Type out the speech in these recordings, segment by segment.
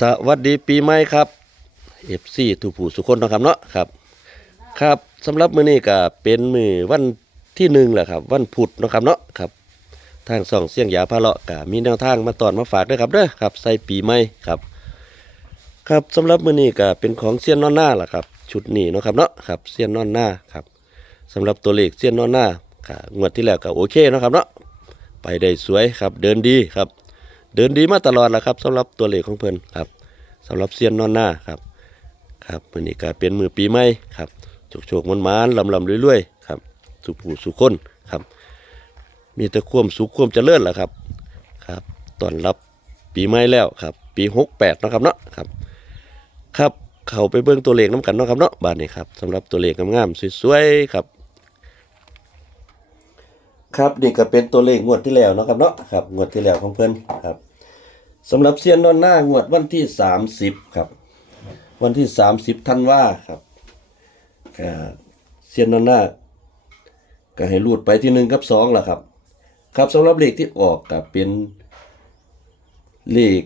สวัสดีปีใหม่ครับเอฟซีทุกผู้สุคนนะครับเนาะครับ ครับสำหรับมื้อนี้ก็เป็นมือวันที่หนึ่งแหละครับ วันพุธนะครับเนาะครับ ทางส่องเสียงยาพาเลาะก็มีแนวทางมาตอนมาฝากด้วยครับเด้อครับใส่ปีใหม่ครับ ครับสำหรับมื้อนี้ก็เป็นของเซียนนอนหน้าล่ะครับ ชุดนี้เนาะครับเนาะครับเซียนนอนหน้าครับสำหรับตัวเลขเซียนนอนหน้าก็งวดที่แล้วก็โอเคเนาะครับเนาะไปได้สวยครับเดินดีครับ เดินดีมาตลอดแหละครับสำหรับตัวเลขของเพิ่นครับสำหรับเซียนนอนหน้าครับครับมื้อนี้ก็เป็นมือปีใหม่ครับโชคโชคมันมานลำลำเรื่อยๆครับสุผู้สุคนครับ มีแต่ความสุขความเจริญแหละครับครับต้อนรับปีใหม่แล้วครับ ปี68เนะครับเนาะครับครับเข้าไปเบิ่งตัวเลขน้ำกันเนาะครับเนาะบาดนี้ครับสำหรับตัวเลขงามๆสวยๆครับ ครับนี่ก็เป็นตัวเลขงวดที่แล้วเนาะครับเนาะครับงวดที่แล้วของเพิ่อนครับ สำหรับเซียนนอนหน้างวดวันที่30ครับ วันที่30ธันวาครับก็เซียนนอนหน้าก็ให้รูดไปที่หนึ่งกับสองล่ะครับ ครับสำหรับเลขที่ออกก็เป็นเลข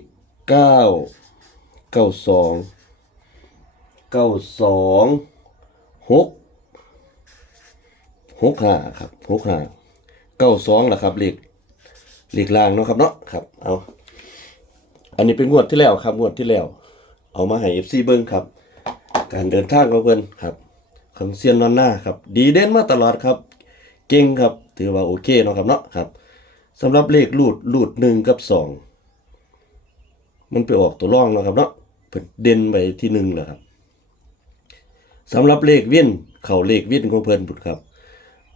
เก้าเก้าสองเก้าสองหกหกห้าครับหกห้าเก้าสองล่ะครับเลขเลขล่างเนาะครับเนาะครับเอา อันนี้เป็นงวดที่แล้วครับงวดที่แล้ว เอามาให้เอฟซีเบิ้งครับ การเดินทางของเพิ่นครับของเซียนนอนหน้าครับ ดีเด่นมาตลอดครับ เก่งครับ ถือว่าโอเคเนาะครับเนาะครับสำหรับเลขรูดรูดหนึ่งกับสองมันไปออกตัวร่องเนาะครับเนาะเพิ่นเด่นไปที่หนึ่งแหละครับสำหรับเลขวิ่นเข่าเลขวิ่นของเพิ่นบุตรครับ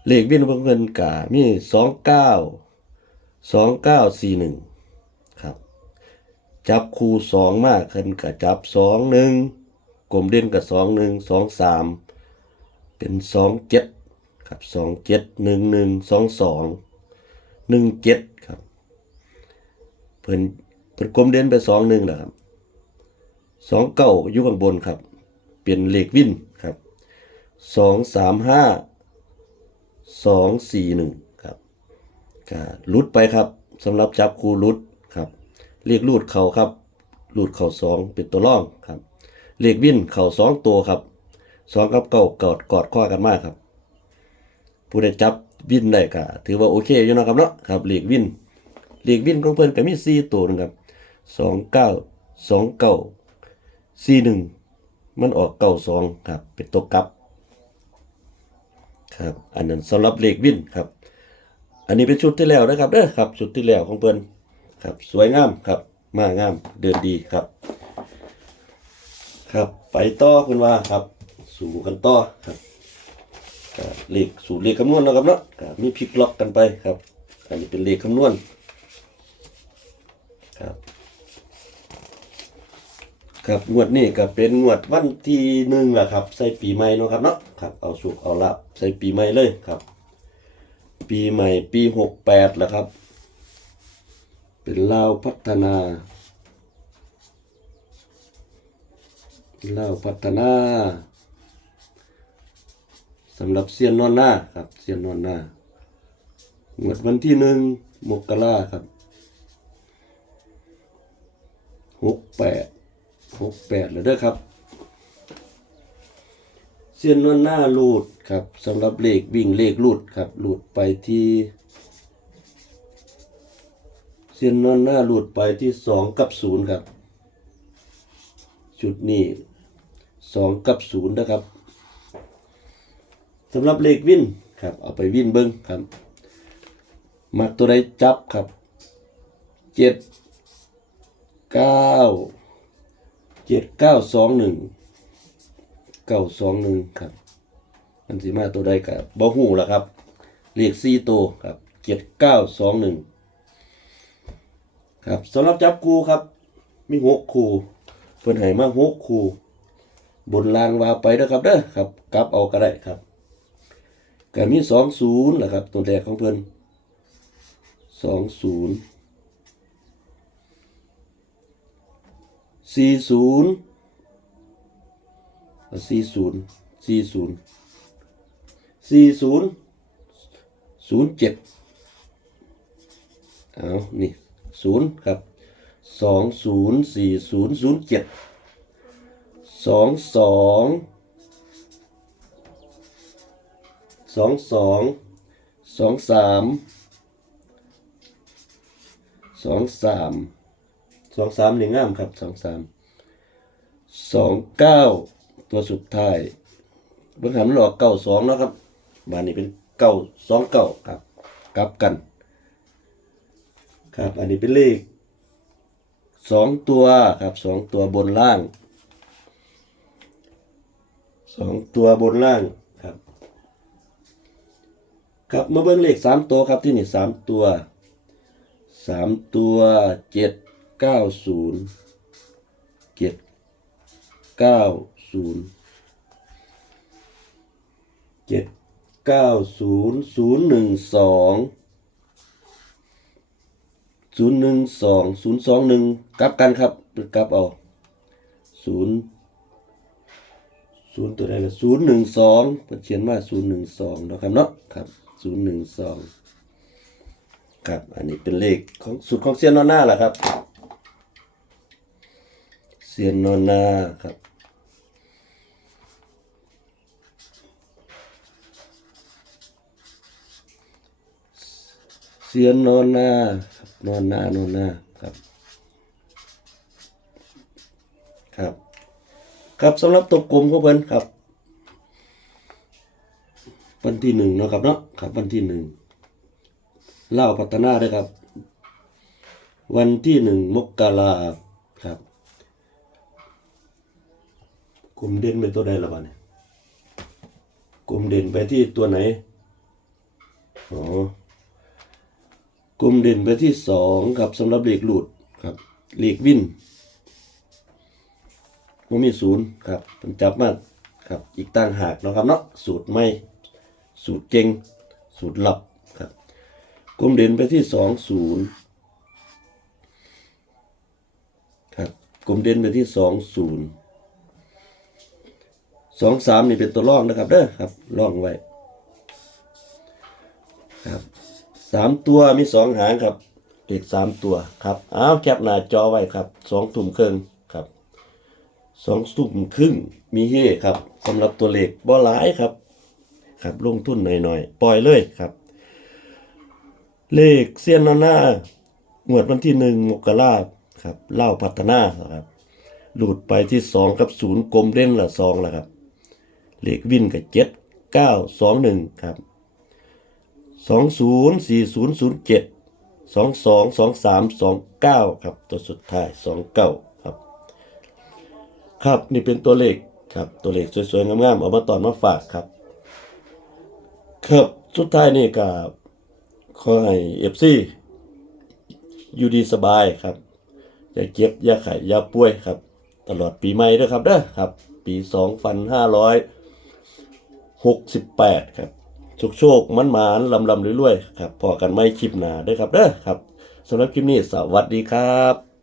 เลขวิ่นของเพิ่นกามีสองเก้าสองเก้าสี่หนึ่งครับ จับคู่สองมากขึ้นกับจับสองหนึ่งกลมเด่นกับสองหนึ่งสองสามเป็นสองเจ็ดครับสองเจ็ดหนึ่งหนึ่งสองสองหนึ่งเจ็ดครับเพิ่นเพิ่นกลมเด่นไปสองหนึ่งแหละครับสองเก้าอยู่ข้างบนครับ เป็นเลขวินครับสองสามห้าสองสี่หนึ่งครับก็ลุดไปครับสำหรับจับคู่ลุด เรียกลูดเข่าครับลูดเข่าสองเป็นตัวร่องครับเรียกวินเข่าสองตัวครับสองกับเก่ากอดกอดข้อกันมากครับผู้ใดจับวินได้ก็ถือว่าโอเคอยู่นะครับเนาะครับเรียกวินเรียกวินของเพิ่อนก็มีสี่ตัวนะครับสองเก้าสองเก้าสี่หนึ่งมันออกเก้าสองครับ เป็นตัวกลับครับอันนั้นสำหรับเลขวินครับ อันนี้เป็นชุดที่แล้วนะครับเด้อครับชุดที่แล้วของเพิ่อน ครับ สวยงามครับ มางามเดินดีครับ ครับไปต่อคุณว่าครับ สู่กันต่อครับเลขสู่เลขคำนวณแล้วครับเนาะมีพลิกล็อกกันไปครับ อันนี้เป็นเลขคำนวณครับครับงวดนี้ก็เป็นงวดวันที่หนึ่งแหละครับ ใส่ปีใหม่เนาะครับเนาะครับเอาสุกเอาลับใส่ปีใหม่เลยครับ ปีใหม่ปีหกแปดแหละครับ เป็นลาวพัฒนาลาวพัฒนาสำหรับเซียนนอนหน้าครับเซียนนอนหน้างวดวันที่หนึ่งมกราครับหกแปดหกแปดเลยเด้อครับ เซียนนอนหน้าลูดครับสำหรับเลขวิ่งเลขลูดครับลูดไปที่ ส้นนอนหน้าหลุดไปที่สองกับศูนย์ครับ ชุดนี้สองกับศูนย์นะครับสำหรับเลขวินครับ เอาไปวินเบิ้งครับ มักตัวใดจับครับเจ็ดเก้าเจ็ดเก้าสองหนึ่งเก้าสองหนึ่งครับมันสิมาตัวใดกับบ่หูละครับเลขสี่ตัวครับเจ็ดเก้าสองหนึ่ง ครับสำหรับจับคูครับ มีหกคูเพิ่นให้มาหกคูบนรางวาไปนะครับเด้อครับกลับเอาก็ได้ครับก็มีสองศูนย์แหละครับตัวแรกของเพิ่นสองศูนย์สี่ศูนย์สี่ศูนย์สี่ศูนย์สี่ศูนย์ศูนย์เจ็ดเอานี่ ศูนย์ครับสองศูนย์สี่ศูนย์ศูนย์เจ็ดสองสองสองสองสองสามสองสามสองสามนี่งามครับสองสามสองเก้าตัวสุดท้ายบื้องหลังมันหลอกเก้าสองนะครับบานนี้เป็นเก้าสองเก้าครับกลับกัน ครับ อันนี้เป็นเลขสองตัวครับสองตัวบนล่างสองตัวบนล่างครับครับมาเบิ่งเลขสามตัวครับที่นี่สามตัวสามตัวเจ็ดเก้าศูนย์เจ็ดเก้าศูนย์เจ็ดเก้าศูนย์ศูนย์หนึ่งสอง ศูนย์หนึ่งสองศูนย์สองหนึ่งกลับกันครับกลับเอาศูนย์ศูนย์ตัวใดละศูนย์หนึ่งสองเขียนว่าศูนย์หนึ่งสองนะครับเนาะครับศูนย์หนึ่งสองครับ อันนี้เป็นเลขของสูตรของเซียนนอนหน้าแหละครับเซียนนอนหน้าครับเสียนนอนหน้า นอนหน้านอนหน้าครับ ครับ ครับสำหรับตัวกลมของเพิ่นครับ วันที่หนึ่งเนาะครับเนาะครับ วันที่หนึ่งเล่าพัฒนาด้วยครับ วันที่หนึ่งมกราครับกลุ่มเด่นเป็นตัวใดละบ้าเนี่ยกลุ่มเด่นไปที่ตัวไหน อ๋อ กลุ่มเด่นไปที่สองครับสำหรับเหล็กหลุดครับเหล็กวินมันมีศูนย์ครับผมจับมาครับอีกต่างหากเนาะครับเนาะสูตรไม่สูตรเจงสูตรลับครับกลุ่มเด่นไปที่สองศูนย์ครับกลุ่มเด่นไปที่สองศูนย์สองสามนี่เป็นตัวร่องนะครับเด้อครับร่องไว้ครับ สามตัวมีสองหางครับเลขสามตัวครับอ้าวแคปหน้าจอไว้ครับสองทุ่มครึ่งครับสองทุ่มครึ่งมีเฮครับสำหรับตัวเลขบ่หลายครับ ครับลงทุนหน่อยๆ ปล่อยเลยครับ เลขเซียนนอนหน้างวดวันที่หนึ่งมกราครับเล่าพัฒนาครับหลุดไปที่สองกับศูนย์กลมเด่นละสองละครับ เลขวินกับเจ็ดเก้าสองหนึ่งครับ สองศูนย์สี่ศูนย์ศูนย์เจ็ดสองสองสองสามสองเก้าครับ ตัวสุดท้ายสองเก้าครับ ครับนี่เป็นตัวเลขครับ ตัวเลขสวยๆงามๆเอามาตอนมาฝากครับ ครับสุดท้ายนี่ก็ขอให้เอฟซีอยู่ดีสบายครับอย่าเจ็บอย่าไข้อย่าป่วยครับ ตลอดปีใหม่ด้วยครับเด้อครับ ปีสองพันห้าร้อยหกสิบแปดครับ โชคโชคมันหมานลำลำรวยๆครับพอกันไม่คลิปหนาด้วยครับเด้อครับสำหรับคลิปนี้สวัสดีครับ